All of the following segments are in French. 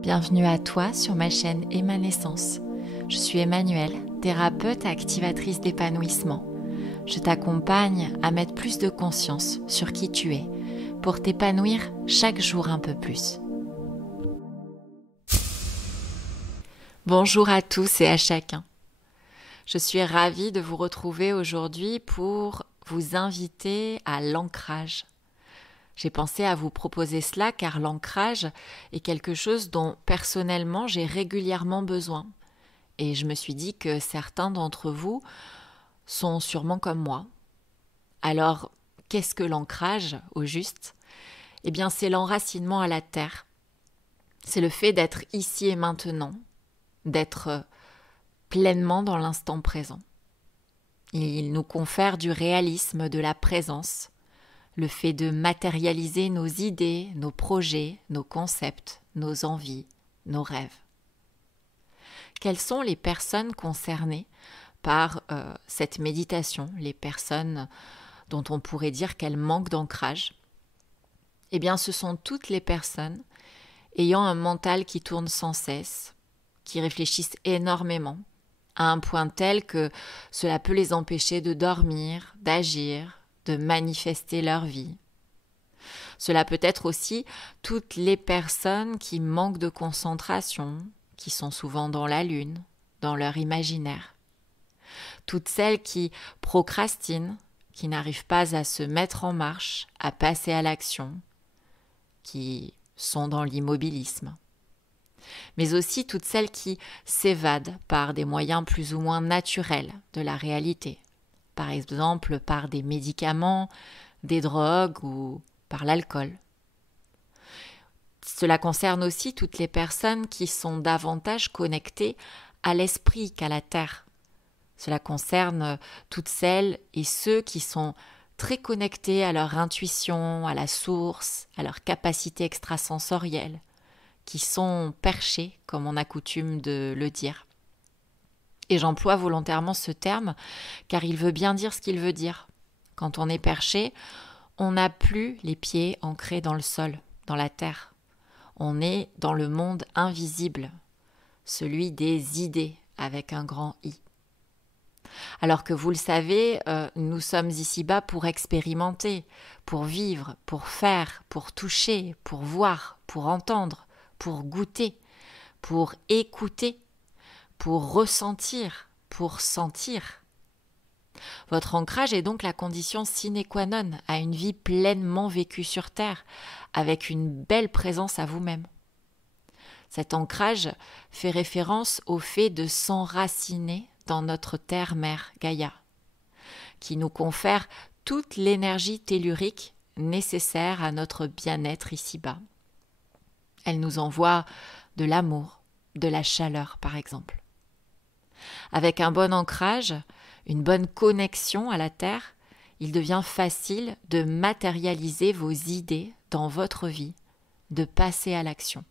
Bienvenue à toi sur ma chaîne Émanescence. Je suis Emmanuelle, thérapeute et activatrice d'épanouissement. Je t'accompagne à mettre plus de conscience sur qui tu es pour t'épanouir chaque jour un peu plus. Bonjour à tous et à chacun. Je suis ravie de vous retrouver aujourd'hui pour vous inviter à l'ancrage. J'ai pensé à vous proposer cela car l'ancrage est quelque chose dont personnellement j'ai régulièrement besoin. Et je me suis dit que certains d'entre vous sont sûrement comme moi. Alors, qu'est-ce que l'ancrage au juste ? Eh bien, c'est l'enracinement à la terre. C'est le fait d'être ici et maintenant, d'être pleinement dans l'instant présent. Il nous confère du réalisme, de la présence, le fait de matérialiser nos idées, nos projets, nos concepts, nos envies, nos rêves. Quelles sont les personnes concernées par cette méditation, les personnes dont on pourrait dire qu'elles manquent d'ancrage ? Eh bien, ce sont toutes les personnes ayant un mental qui tourne sans cesse, qui réfléchissent énormément, à un point tel que cela peut les empêcher de dormir, d'agir, de manifester leur vie. Cela peut être aussi toutes les personnes qui manquent de concentration, qui sont souvent dans la lune, dans leur imaginaire. Toutes celles qui procrastinent, qui n'arrivent pas à se mettre en marche, à passer à l'action, qui sont dans l'immobilisme. Mais aussi toutes celles qui s'évadent par des moyens plus ou moins naturels de la réalité. Par exemple par des médicaments, des drogues ou par l'alcool. Cela concerne aussi toutes les personnes qui sont davantage connectées à l'esprit qu'à la terre. Cela concerne toutes celles et ceux qui sont très connectés à leur intuition, à la source, à leur capacité extrasensorielle, qui sont perchés, comme on a coutume de le dire. Et j'emploie volontairement ce terme car il veut bien dire ce qu'il veut dire. Quand on est perché, on n'a plus les pieds ancrés dans le sol, dans la terre. On est dans le monde invisible, celui des idées avec un grand I. Alors que vous le savez, nous sommes ici-bas pour expérimenter, pour vivre, pour faire, pour toucher, pour voir, pour entendre, pour goûter, pour écouter, pour ressentir, pour sentir. Votre ancrage est donc la condition sine qua non à une vie pleinement vécue sur Terre, avec une belle présence à vous-même. Cet ancrage fait référence au fait de s'enraciner dans notre terre-mère Gaïa, qui nous confère toute l'énergie tellurique nécessaire à notre bien-être ici-bas. Elle nous envoie de l'amour, de la chaleur par exemple. Avec un bon ancrage, une bonne connexion à la terre, il devient facile de matérialiser vos idées dans votre vie, de passer à l'action.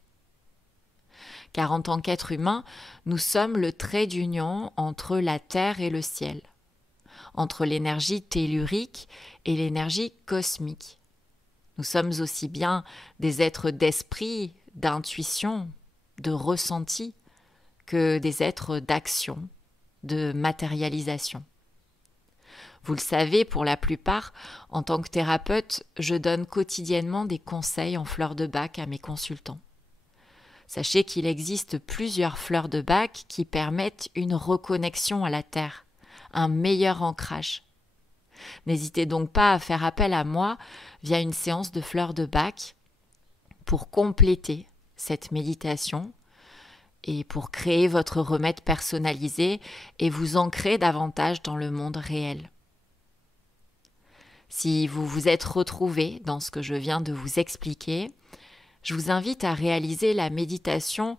Car en tant qu'être humain, nous sommes le trait d'union entre la terre et le ciel, entre l'énergie tellurique et l'énergie cosmique. Nous sommes aussi bien des êtres d'esprit, d'intuition, de ressenti, que des êtres d'action, de matérialisation. Vous le savez, pour la plupart, en tant que thérapeute, je donne quotidiennement des conseils en fleurs de bac à mes consultants. Sachez qu'il existe plusieurs fleurs de bac qui permettent une reconnexion à la terre, un meilleur ancrage. N'hésitez donc pas à faire appel à moi via une séance de fleurs de bac pour compléter cette méditation et pour créer votre remède personnalisé et vous ancrer davantage dans le monde réel. Si vous vous êtes retrouvé dans ce que je viens de vous expliquer, je vous invite à réaliser la méditation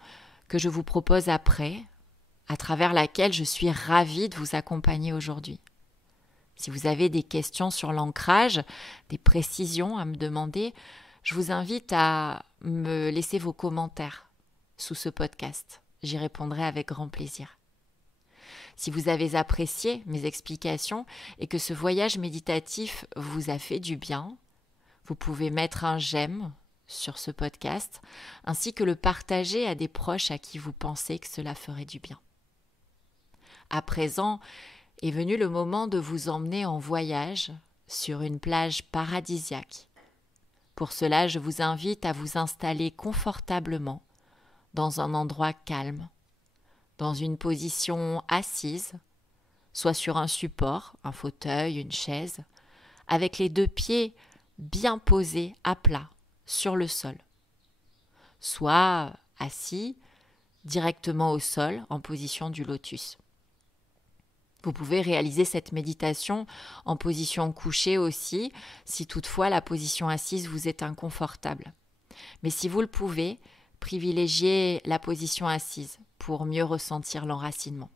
que je vous propose après, à travers laquelle je suis ravie de vous accompagner aujourd'hui. Si vous avez des questions sur l'ancrage, des précisions à me demander, je vous invite à me laisser vos commentaires sous ce podcast. J'y répondrai avec grand plaisir. Si vous avez apprécié mes explications et que ce voyage méditatif vous a fait du bien, vous pouvez mettre un j'aime sur ce podcast, ainsi que le partager à des proches à qui vous pensez que cela ferait du bien. À présent est venu le moment de vous emmener en voyage sur une plage paradisiaque. Pour cela, je vous invite à vous installer confortablement dans un endroit calme, dans une position assise, soit sur un support, un fauteuil, une chaise, avec les 2 pieds bien posés à plat sur le sol, soit assis directement au sol en position du lotus. Vous pouvez réaliser cette méditation en position couchée aussi, si toutefois la position assise vous est inconfortable. Mais si vous le pouvez, privilégiez la position assise pour mieux ressentir l'enracinement.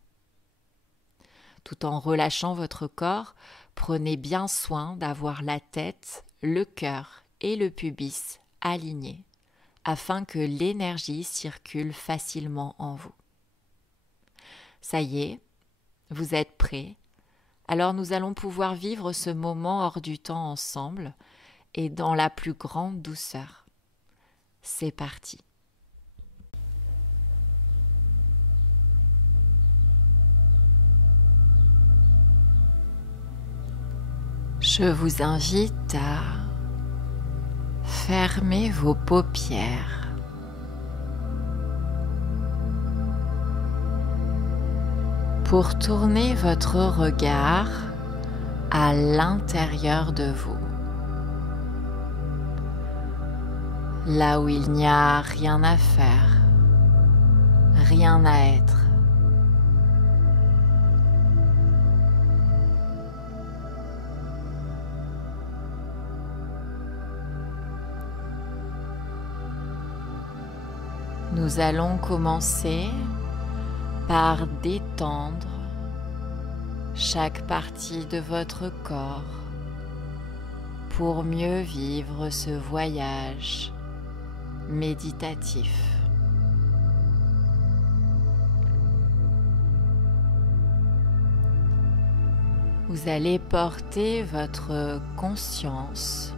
Tout en relâchant votre corps, prenez bien soin d'avoir la tête, le cœur et le pubis alignés afin que l'énergie circule facilement en vous. Ça y est, vous êtes prêts? Alors nous allons pouvoir vivre ce moment hors du temps ensemble et dans la plus grande douceur. C'est parti. Je vous invite à fermer vos paupières. Pour tourner votre regard à l'intérieur de vous, là où il n'y a rien à faire, rien à être. Nous allons commencer par détendre chaque partie de votre corps pour mieux vivre ce voyage méditatif. Vous allez porter votre conscience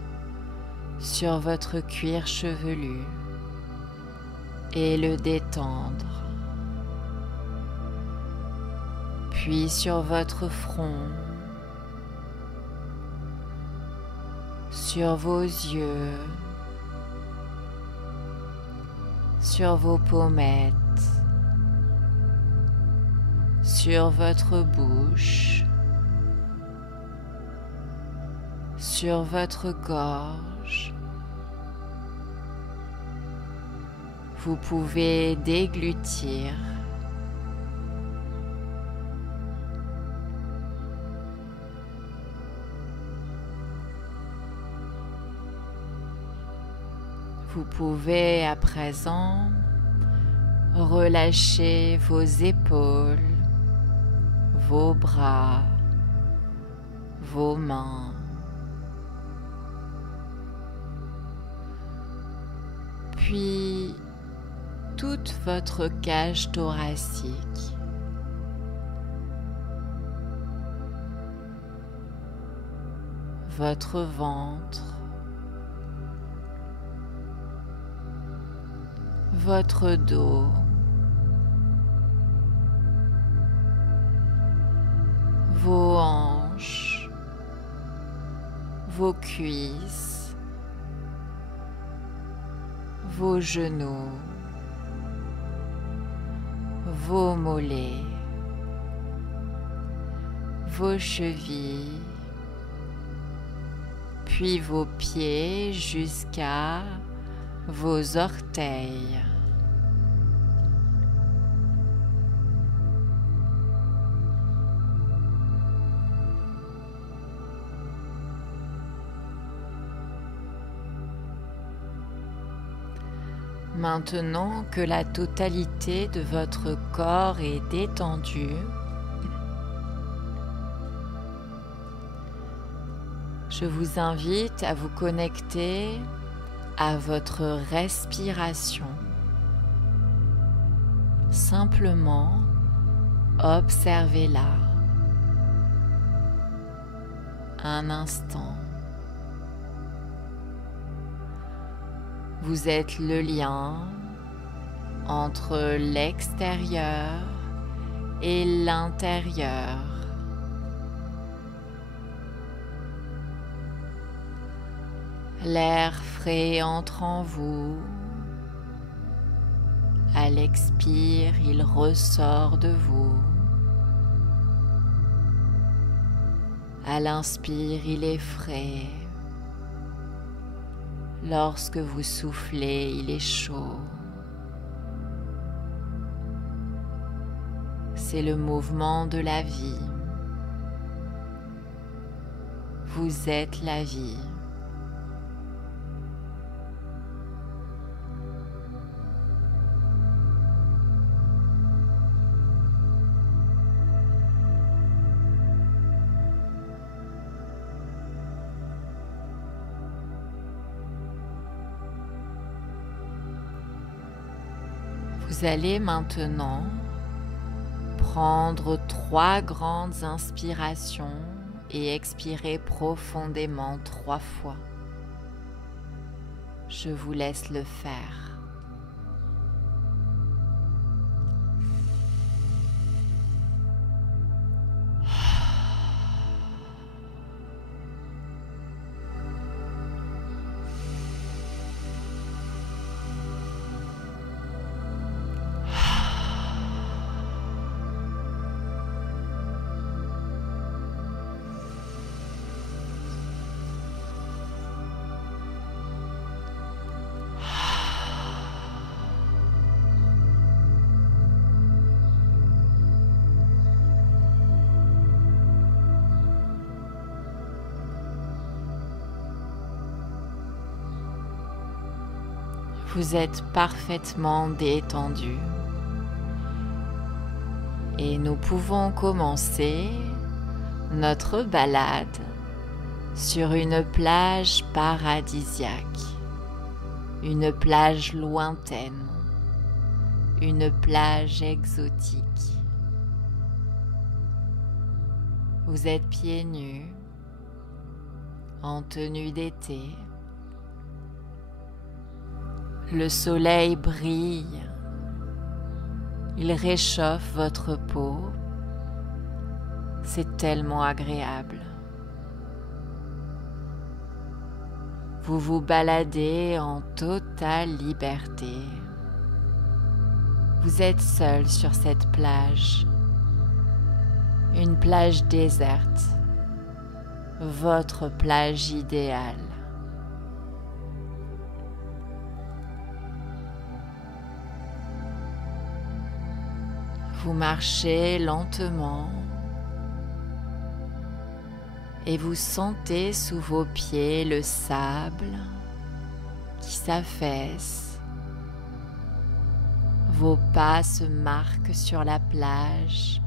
sur votre cuir chevelu et le détendre, puis sur votre front, sur vos yeux, sur vos pommettes, sur votre bouche, sur votre gorge. Vous pouvez déglutir. Vous pouvez à présent relâcher vos épaules, vos bras, vos mains. Puis toute votre cage thoracique. Votre ventre. Votre dos. Vos hanches. Vos cuisses. Vos genoux. Vos mollets, vos chevilles, puis vos pieds jusqu'à vos orteils. Maintenant que la totalité de votre corps est détendue, je vous invite à vous connecter à votre respiration. Simplement, observez-la un instant. Vous êtes le lien entre l'extérieur et l'intérieur. L'air frais entre en vous. À l'expire, il ressort de vous. À l'inspire, il est frais. Lorsque vous soufflez, il est chaud. C'est le mouvement de la vie. Vous êtes la vie. Vous allez maintenant prendre 3 grandes inspirations et expirer profondément 3 fois. Je vous laisse le faire. Vous êtes parfaitement détendu et nous pouvons commencer notre balade sur une plage paradisiaque, une plage lointaine, une plage exotique. Vous êtes pieds nus, en tenue d'été. Le soleil brille, il réchauffe votre peau, c'est tellement agréable. Vous vous baladez en totale liberté. Vous êtes seul sur cette plage, une plage déserte, votre plage idéale. Vous marchez lentement et vous sentez sous vos pieds le sable qui s'affaisse. Vos pas se marquent sur la plage,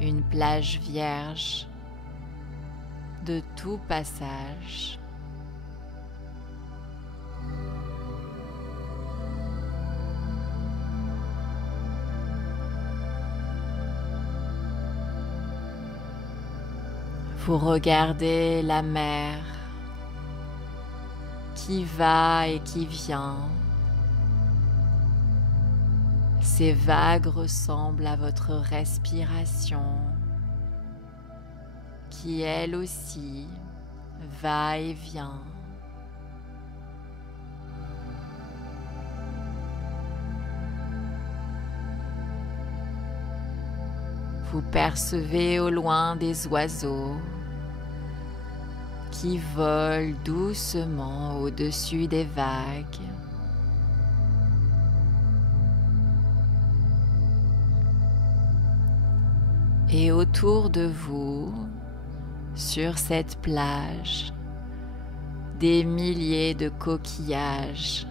une plage vierge de tout passage. Vous regardez la mer qui va et qui vient. Ces vagues ressemblent à votre respiration qui elle aussi va et vient. Vous percevez au loin des oiseaux qui volent doucement au-dessus des vagues. Et autour de vous, sur cette plage, des milliers de coquillages,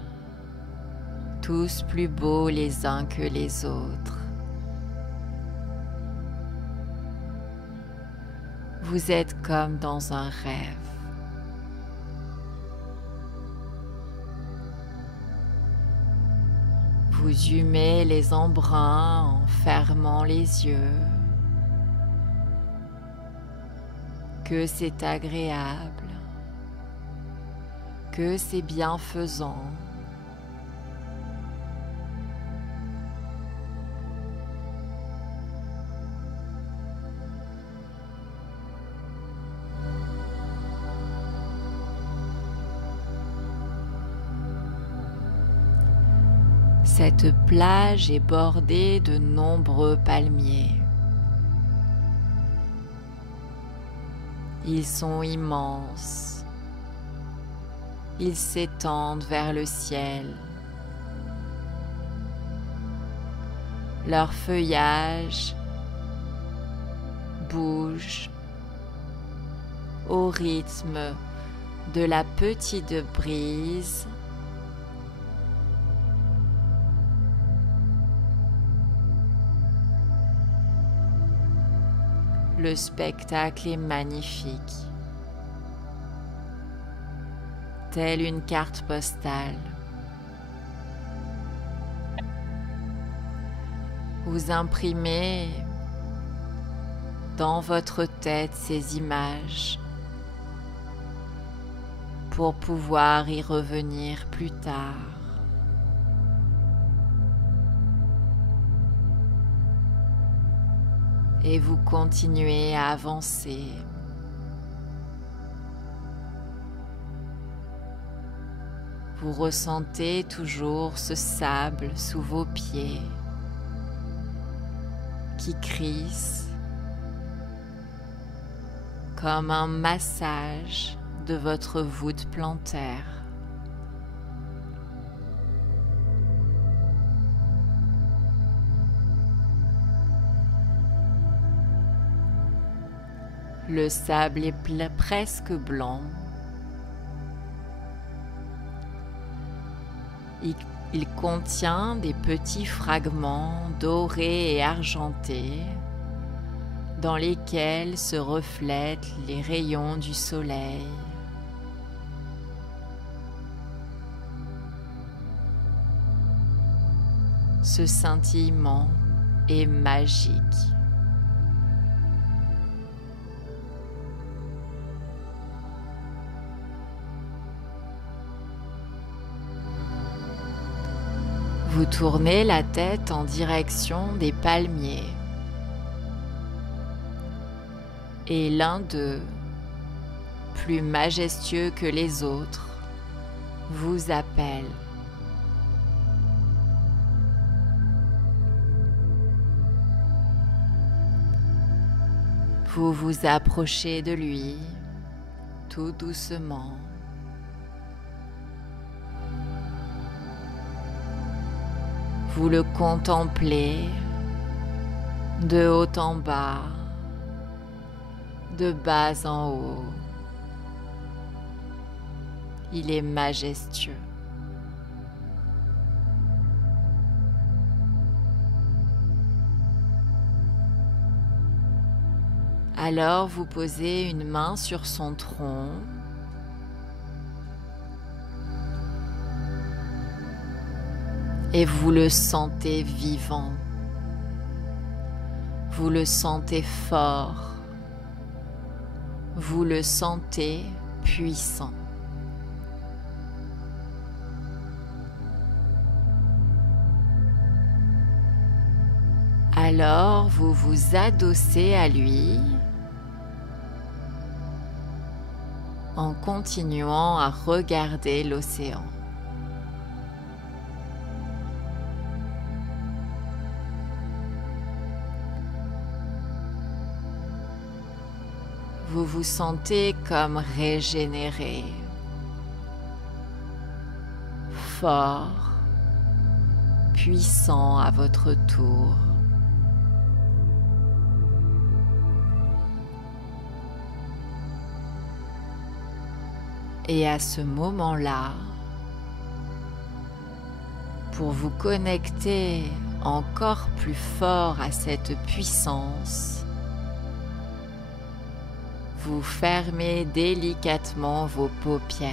tous plus beaux les uns que les autres. Vous êtes comme dans un rêve. Vous humez les embruns en fermant les yeux. Que c'est agréable. que c'est bienfaisant. Cette plage est bordée de nombreux palmiers. Ils sont immenses. Ils s'étendent vers le ciel. Leur feuillage bouge au rythme de la petite brise. Le spectacle est magnifique, telle une carte postale. Vous imprimez dans votre tête ces images pour pouvoir y revenir plus tard. Et vous continuez à avancer. Vous ressentez toujours ce sable sous vos pieds qui crisse comme un massage de votre voûte plantaire. Le sable est presque blanc. Il contient des petits fragments dorés et argentés dans lesquels se reflètent les rayons du soleil. Ce scintillement est magique. Vous tournez la tête en direction des palmiers et l'un d'eux, plus majestueux que les autres, vous appelle. Vous vous approchez de lui tout doucement. Vous le contemplez de haut en bas, de bas en haut. Il est majestueux. Alors vous posez une main sur son tronc. Et vous le sentez vivant, vous le sentez fort, vous le sentez puissant. Alors vous vous adossez à lui en continuant à regarder l'océan. Vous vous sentez comme régénéré, fort, puissant à votre tour. Et à ce moment-là, pour vous connecter encore plus fort à cette puissance, vous fermez délicatement vos paupières.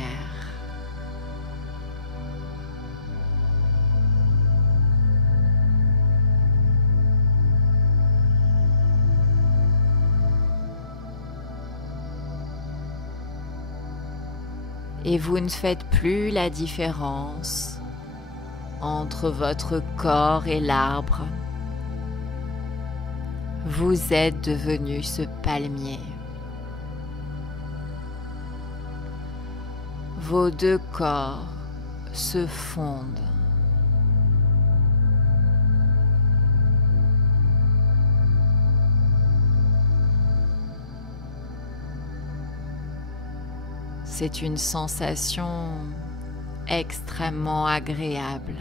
Et vous ne faites plus la différence entre votre corps et l'arbre. Vous êtes devenu ce palmier. Vos deux corps se fondent. C'est une sensation extrêmement agréable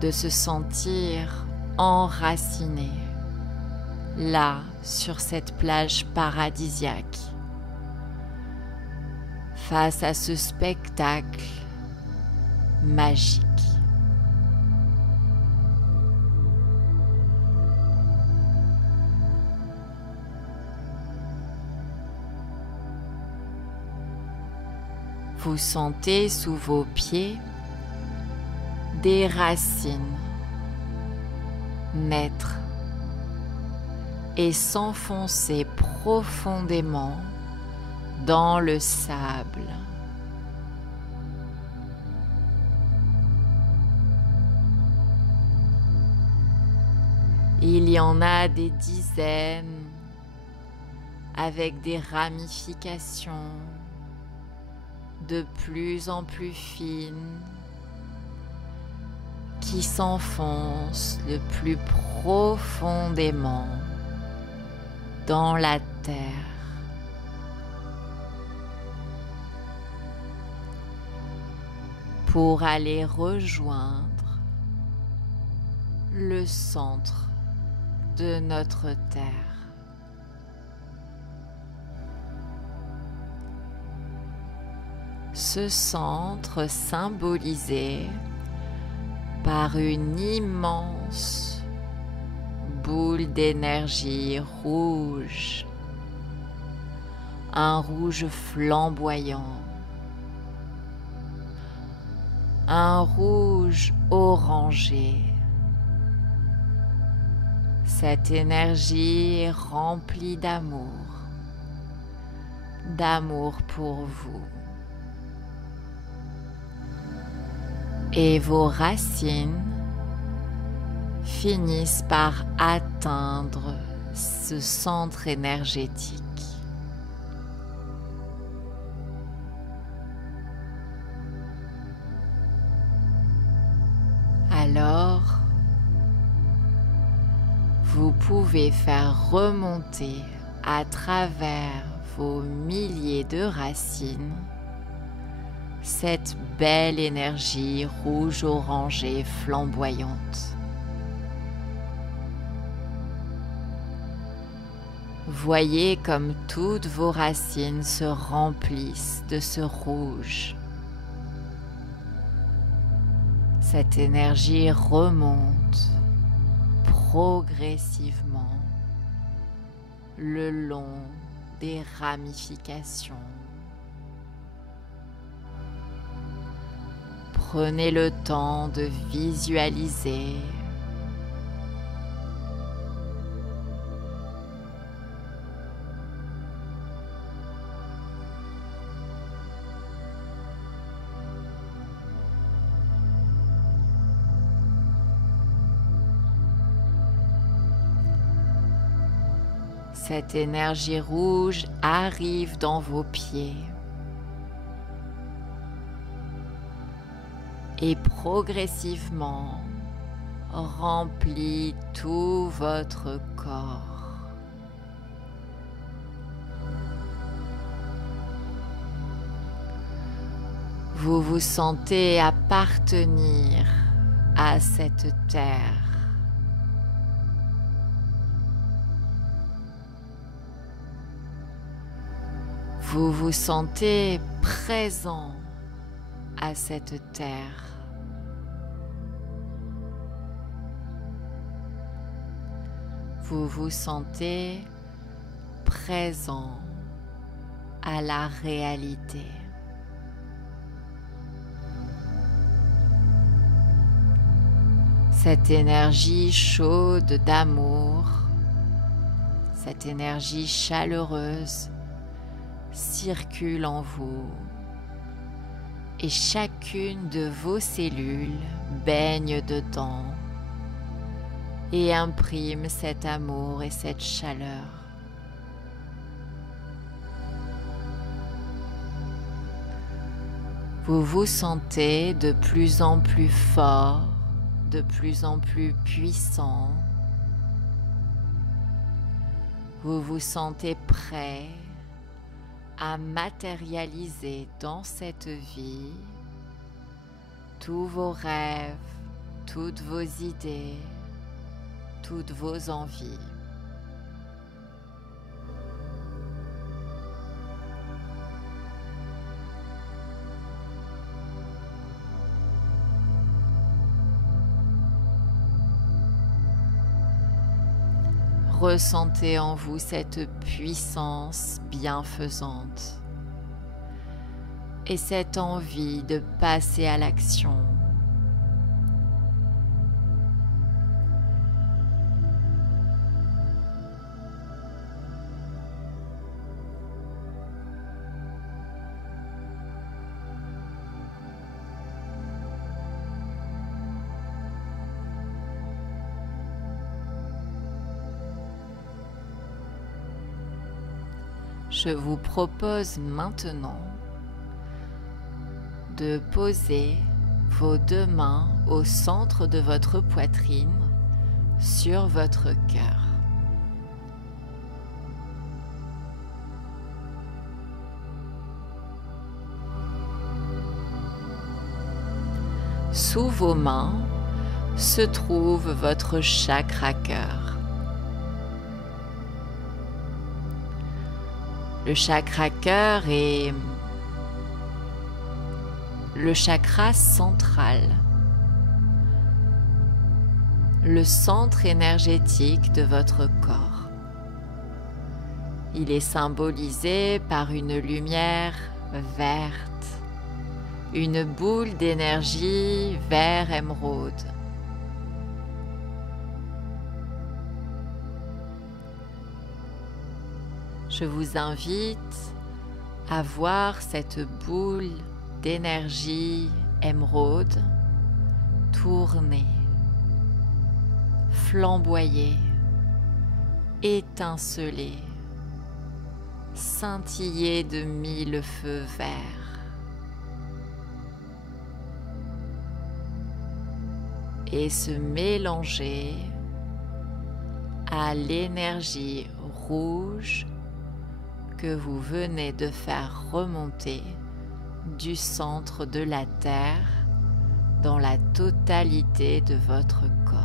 de se sentir enraciné là sur cette plage paradisiaque face à ce spectacle magique. Vous sentez sous vos pieds des racines naître et s'enfoncer profondément dans le sable. Il y en a des dizaines avec des ramifications de plus en plus fines qui s'enfoncent le plus profondément dans la terre. Pour aller rejoindre le centre de notre terre. Ce centre symbolisé par une immense boule d'énergie rouge, un rouge flamboyant, un rouge orangé. Cette énergie est remplie d'amour pour vous. Et vos racines finissent par atteindre ce centre énergétique. Alors, vous pouvez faire remonter à travers vos milliers de racines cette belle énergie rouge-orangée flamboyante. Voyez comme toutes vos racines se remplissent de ce rouge. Cette énergie remonte progressivement le long des ramifications. Prenez le temps de visualiser cette énergie rouge arrive dans vos pieds. Et progressivement remplit tout votre corps. Vous vous sentez appartenir à cette terre. Vous vous sentez présent à cette terre. Vous vous sentez présent à la réalité. Cette énergie chaude d'amour, cette énergie chaleureuse, circule en vous et chacune de vos cellules baigne dedans et imprime cet amour et cette chaleur. Vous vous sentez de plus en plus fort, de plus en plus puissant. Vous vous sentez prêt à matérialiser dans cette vie tous vos rêves, toutes vos idées, toutes vos envies. Ressentez en vous cette puissance bienfaisante et cette envie de passer à l'action. Je vous propose maintenant de poser vos deux mains au centre de votre poitrine sur votre cœur. Sous vos mains se trouve votre chakra cœur. Le chakra cœur est le chakra central, le centre énergétique de votre corps. Il est symbolisé par une lumière verte, une boule d'énergie vert émeraude. Je vous invite à voir cette boule d'énergie émeraude tourner, flamboyer, étinceler, scintiller de 1000 feux verts. Et se mélanger à l'énergie rouge que vous venez de faire remonter du centre de la Terre dans la totalité de votre corps.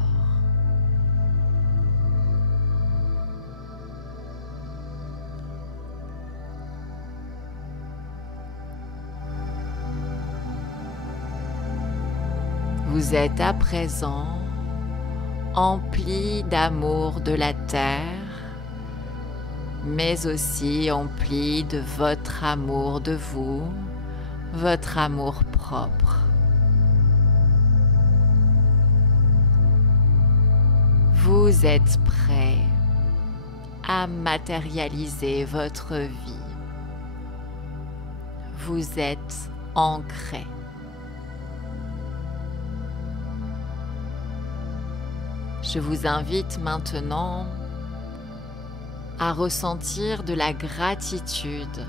Vous êtes à présent empli d'amour de la Terre, mais aussi empli de votre amour de vous, votre amour propre. Vous êtes prêt à matérialiser votre vie. Vous êtes ancré. Je vous invite maintenant à ressentir de la gratitude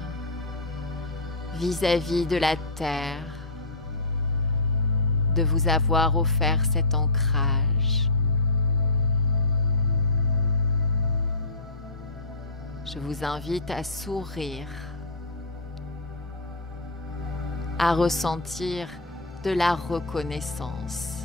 vis-à-vis de la Terre, de vous avoir offert cet ancrage. Je vous invite à sourire, à ressentir de la reconnaissance.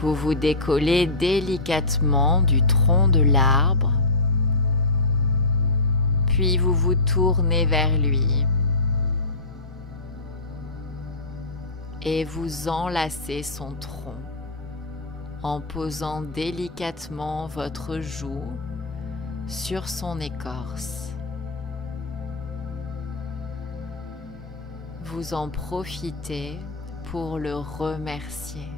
Vous vous décollez délicatement du tronc de l'arbre, puis vous vous tournez vers lui et vous enlacez son tronc en posant délicatement votre joue sur son écorce. Vous en profitez pour le remercier.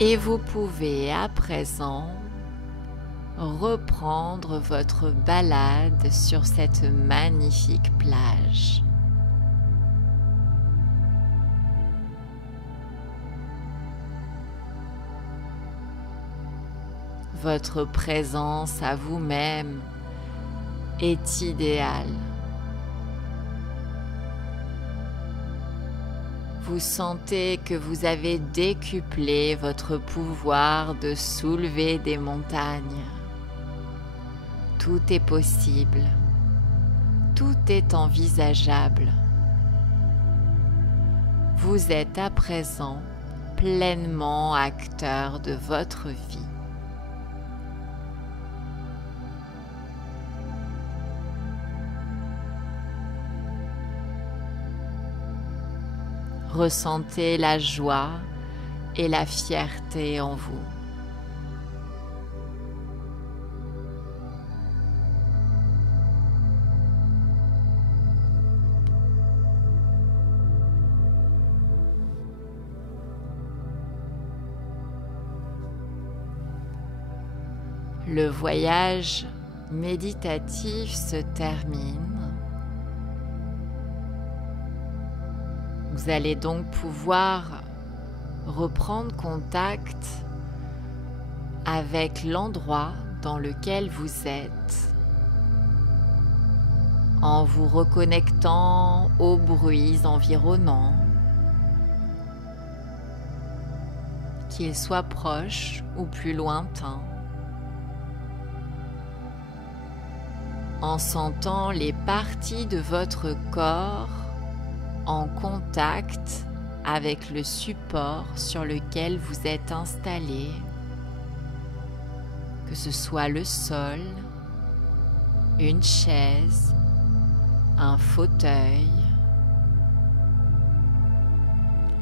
Et vous pouvez à présent reprendre votre balade sur cette magnifique plage. Votre présence à vous-même est idéale. Vous sentez que vous avez décuplé votre pouvoir de soulever des montagnes. Tout est possible. Tout est envisageable. Vous êtes à présent pleinement acteur de votre vie. Ressentez la joie et la fierté en vous. Le voyage méditatif se termine. Vous allez donc pouvoir reprendre contact avec l'endroit dans lequel vous êtes en vous reconnectant aux bruits environnants, qu'ils soient proches ou plus lointains, en sentant les parties de votre corps en contact avec le support sur lequel vous êtes installé, que ce soit le sol, une chaise, un fauteuil,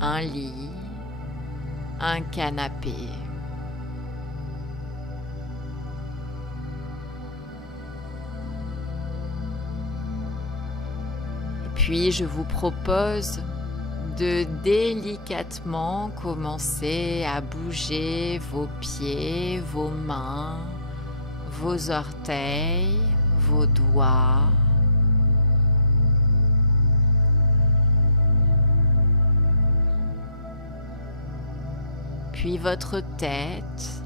un lit, un canapé. Puis je vous propose de délicatement commencer à bouger vos pieds, vos mains, vos orteils, vos doigts. Puis votre tête.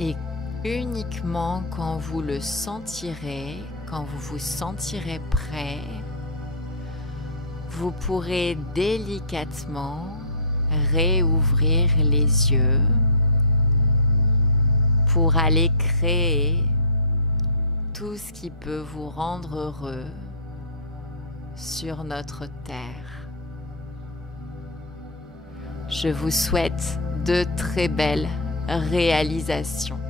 Et uniquement quand vous le sentirez, quand vous vous sentirez prêt, vous pourrez délicatement réouvrir les yeux pour aller créer tout ce qui peut vous rendre heureux sur notre terre. Je vous souhaite de très belles réalisations.